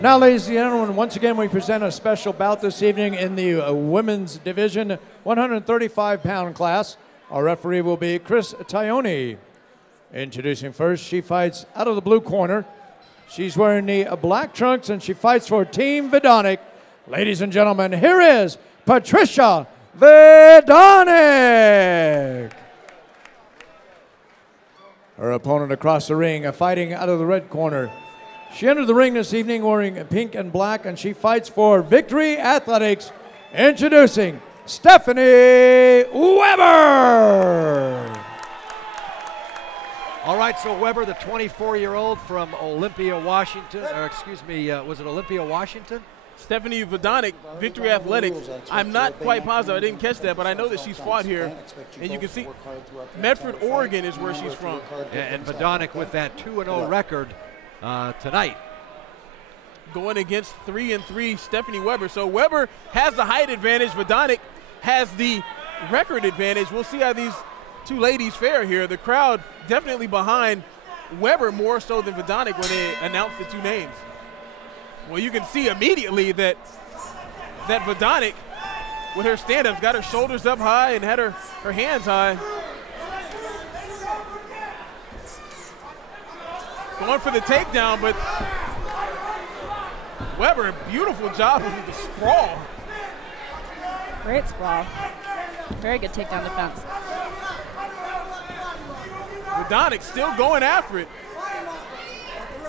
Now, ladies and gentlemen, once again, we present a special bout this evening in the women's division, 135-pound class. Our referee will be Chris Tione. Introducing first, she fights out of the blue corner. She's wearing the black trunks, and she fights for Team Vidonik. Ladies and gentlemen, here is Patricia Vidonik. Her opponent across the ring, fighting out of the red corner. She entered the ring this evening wearing pink and black, and she fights for Victory Athletics. Introducing Stephanie Weber. All right, so Weber, the 24-year-old from Olympia, Washington, or excuse me, was it Olympia, Washington? Stephanie Vidonik, Victory Athletics. I'm not quite positive. I didn't catch that, but I know that she's fought here. And you can see Medford, Oregon is where she's from. And Vidonik with that 2-0 record tonight. Going against 3-3 Stephanie Weber. So Weber has the height advantage. Vidonik has the record advantage. We'll see how these two ladies fare here. The crowd definitely behind Weber more so than Vidonik when they announce the two names. Well, you can see immediately that Vidonik, with her stand-ups, got her shoulders up high and had her hands high. Going for the takedown, but Weber, beautiful job with the sprawl. Great sprawl. Very good takedown defense. Vidonik still going after it.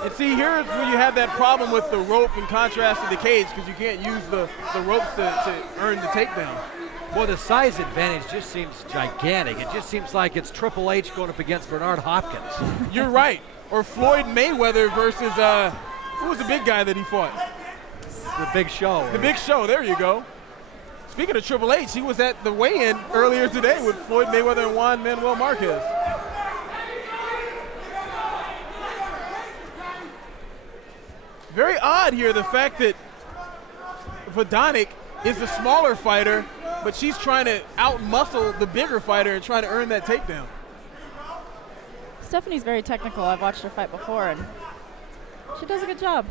And see, here's where you have that problem with the rope in contrast to the cage, because you can't use the ropes to earn the takedown. Well, the size advantage just seems gigantic. It just seems like it's Triple H going up against Bernard Hopkins. You're right. Or Floyd Mayweather versus, who was the big guy that he fought? The Big Show. The Big Show, there you go. Speaking of Triple H, he was at the weigh-in earlier today with Floyd Mayweather and Juan Manuel Marquez. Very odd here, the fact that Vidonik is the smaller fighter, but she's trying to out-muscle the bigger fighter and trying to earn that takedown. Stephanie's very technical. I've watched her fight before, and she does a good job.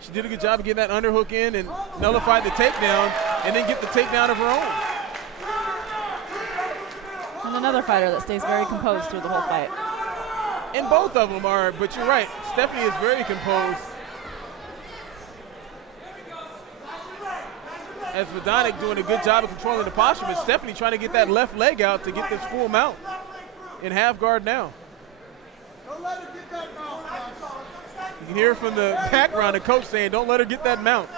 She did a good job of getting that underhook in and nullified the takedown, and then get the takedown of her own. And another fighter that stays very composed through the whole fight. And both of them are, but you're right, Stephanie is very composed. As Vidonik doing a good job of controlling the posture, but Stephanie trying to get that left leg out to get this full mount in half guard now. You can hear from the background the coach saying, don't let her get that mount.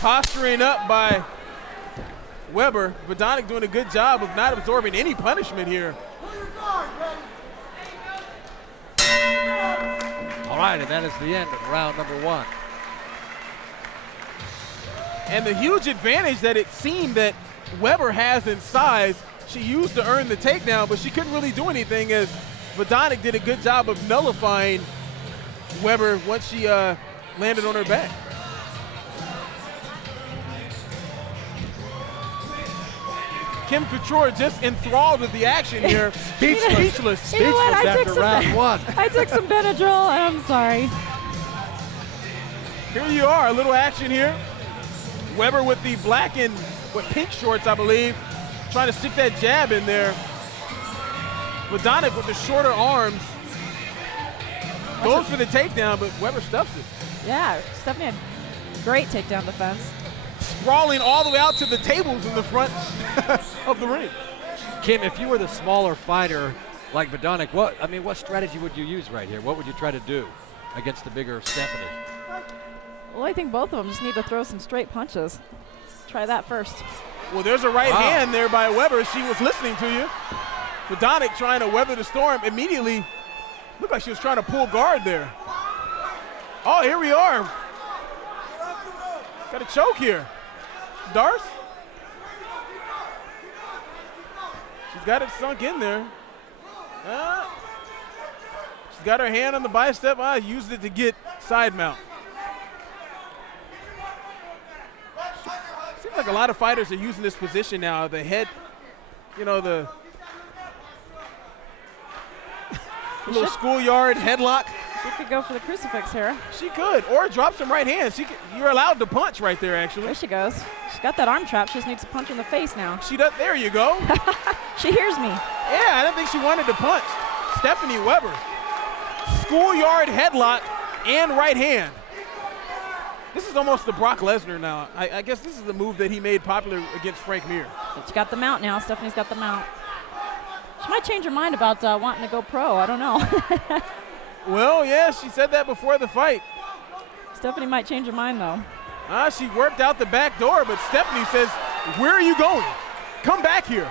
Posturing up by Weber. Vidonik doing a good job of not absorbing any punishment here. All right, and that is the end of round number 1. And the huge advantage that it seemed that Weber has in size, she used to earn the takedown, but she couldn't really do anything as Vidonik did a good job of nullifying Weber once she landed on her back. Kim Couture just enthralled with the action here. Speechless. You know what? After round 1. I took some Benadryl, and I'm sorry. Here you are, a little action here. Weber with the black and pink shorts, I believe, trying to stick that jab in there. Vidonik with the shorter arms goes for the takedown, but Weber stuffs it. Yeah, Stephanie had great takedown defense. Sprawling all the way out to the tables in the front of the ring. Kim, if you were the smaller fighter like Vidonik, what strategy would you use right here? What would you try to do against the bigger Stephanie? Well, I think both of them just need to throw some straight punches. Let's try that first. Well, there's a right hand there by Weber. She was listening to you. Vidonik trying to weather the storm immediately. Looked like she was trying to pull guard there. Oh, here we are. Got a choke here. Darce. She's got it sunk in there. She's got her hand on the bicep. Used it to get side mount. Seems like a lot of fighters are using this position now. The head, you know, the little schoolyard headlock. She could go for the crucifix here. She could, or drop some right hands. You're allowed to punch right there, actually. There she goes. She's got that arm trap. She just needs to punch in the face now. She does. There you go. She hears me. Yeah, I don't think she wanted to punch. Stephanie Weber. Schoolyard headlock and right hand. This is almost the Brock Lesnar now. I guess this is the move that he made popular against Frank Mir. But she got the mount now. Stephanie's got the mount. She might change her mind about wanting to go pro. I don't know. Well, yeah, she said that before the fight. Stephanie might change her mind, though. She worked out the back door, but Stephanie says, where are you going? Come back here.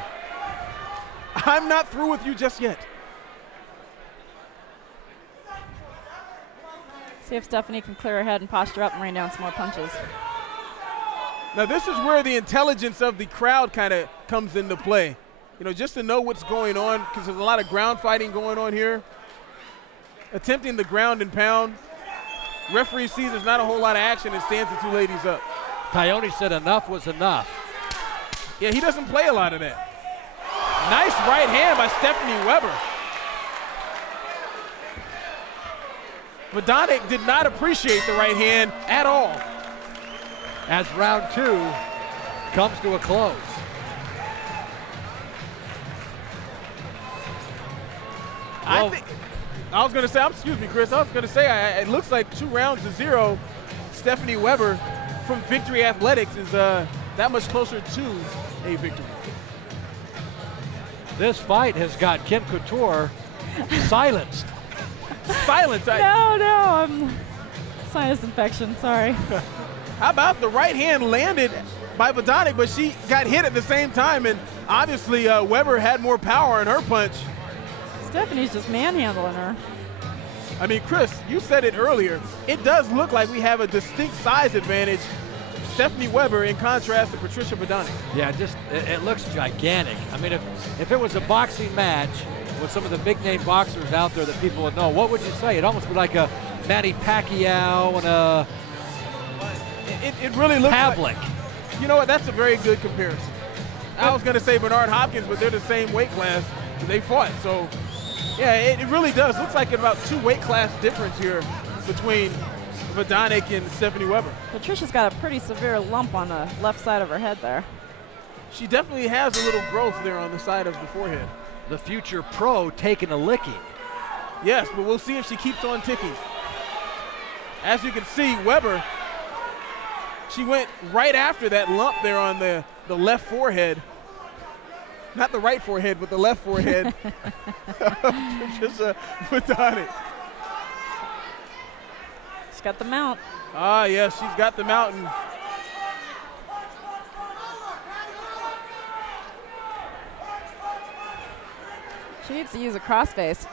I'm not through with you just yet. See if Stephanie can clear her head and posture up and rain down some more punches. Now, this is where the intelligence of the crowd kind of comes into play. You know, just to know what's going on, because there's a lot of ground fighting going on here. Attempting the ground and pound. Referee sees there's not a whole lot of action and stands the two ladies up. Tione said enough was enough. Yeah, he doesn't play a lot of that. Nice right hand by Stephanie Weber. Vidonik did not appreciate the right hand at all. As round 2 comes to a close. I was going to say, excuse me, Chris, I was going to say, it looks like 2 rounds to 0. Stephanie Weber from Victory Athletics is that much closer to a victory. This fight has got Kim Couture silenced. Silence. No, sinus infection, sorry. How about the right hand landed by Vidonik, but she got hit at the same time, and obviously Weber had more power in her punch. Stephanie's just manhandling her. I mean, Chris, you said it earlier. It does look like we have a distinct size advantage. Stephanie Weber in contrast to Patricia Vidonik. Yeah, it looks gigantic. I mean, if it was a boxing match with some of the big name boxers out there that people would know, what would you say? It almost be like a Manny Pacquiao and a it really looks Pavlik. Like, you know what, that's a very good comparison. I was going to say Bernard Hopkins, but they're the same weight class. They fought, so yeah, it really does. Looks like about 2 weight class difference here between Vidonik and Stephanie Weber. Patricia's got a pretty severe lump on the left side of her head there. She definitely has a little growth there on the side of the forehead. The future pro taking a licking. Yes, but we'll see if she keeps on ticking. As you can see, Weber, she went right after that lump there on the left forehead. Not the right forehead, but the left forehead. Patricia Vidonik. She's got the mount. Ah, yes, she's got the mountain. She needs to use a crossface.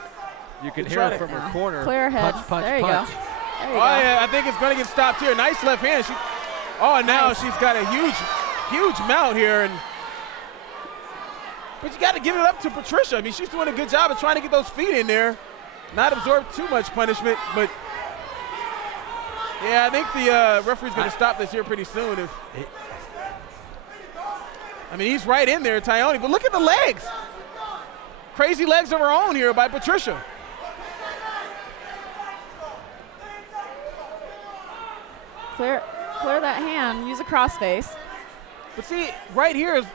You can hear it from her corner. Clear head. Punch, punch, there you punch. go. There you Oh, go. yeah, I think it's going to get stopped here. Nice left hand. Now Nice. she's got a huge mount here. But you got to give it up to Patricia. I mean, she's doing a good job of trying to get those feet in there. Not absorb too much punishment, but yeah, I think the referee's going to stop this here pretty soon. I mean, he's right in there, Tione, but look at the legs. Crazy legs of her own here by Patricia. Clear that hand. Use a crossface. But see, right here is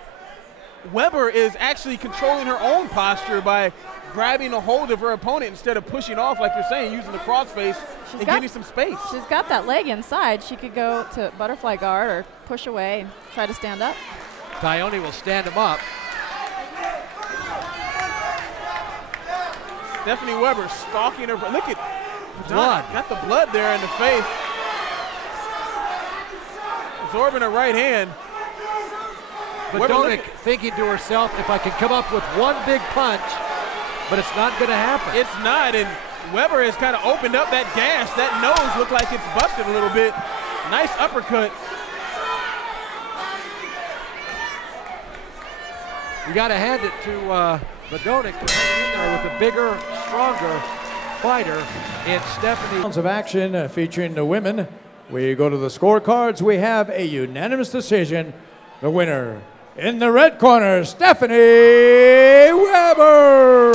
Weber is actually controlling her own posture by grabbing a hold of her opponent instead of pushing off, like you're saying, using the crossface and getting some space. She's got that leg inside. She could go to butterfly guard or push away and try to stand up. Tione will stand him up. Stephanie Weber stalking her. Look at Blood. Got the blood there in the face. Absorbing her right hand. Vidonik thinking to herself, if I can come up with one big punch, but it's not going to happen. It's not, and Weber has kind of opened up that gash. That nose looked like it's busted a little bit. Nice uppercut. You got to hand it to Vidonik for hanging in there with a bigger, stronger fighter in Stephanie. Rounds of action featuring the women. We go to the scorecards. We have a unanimous decision. The winner in the red corner, Stephanie Weber.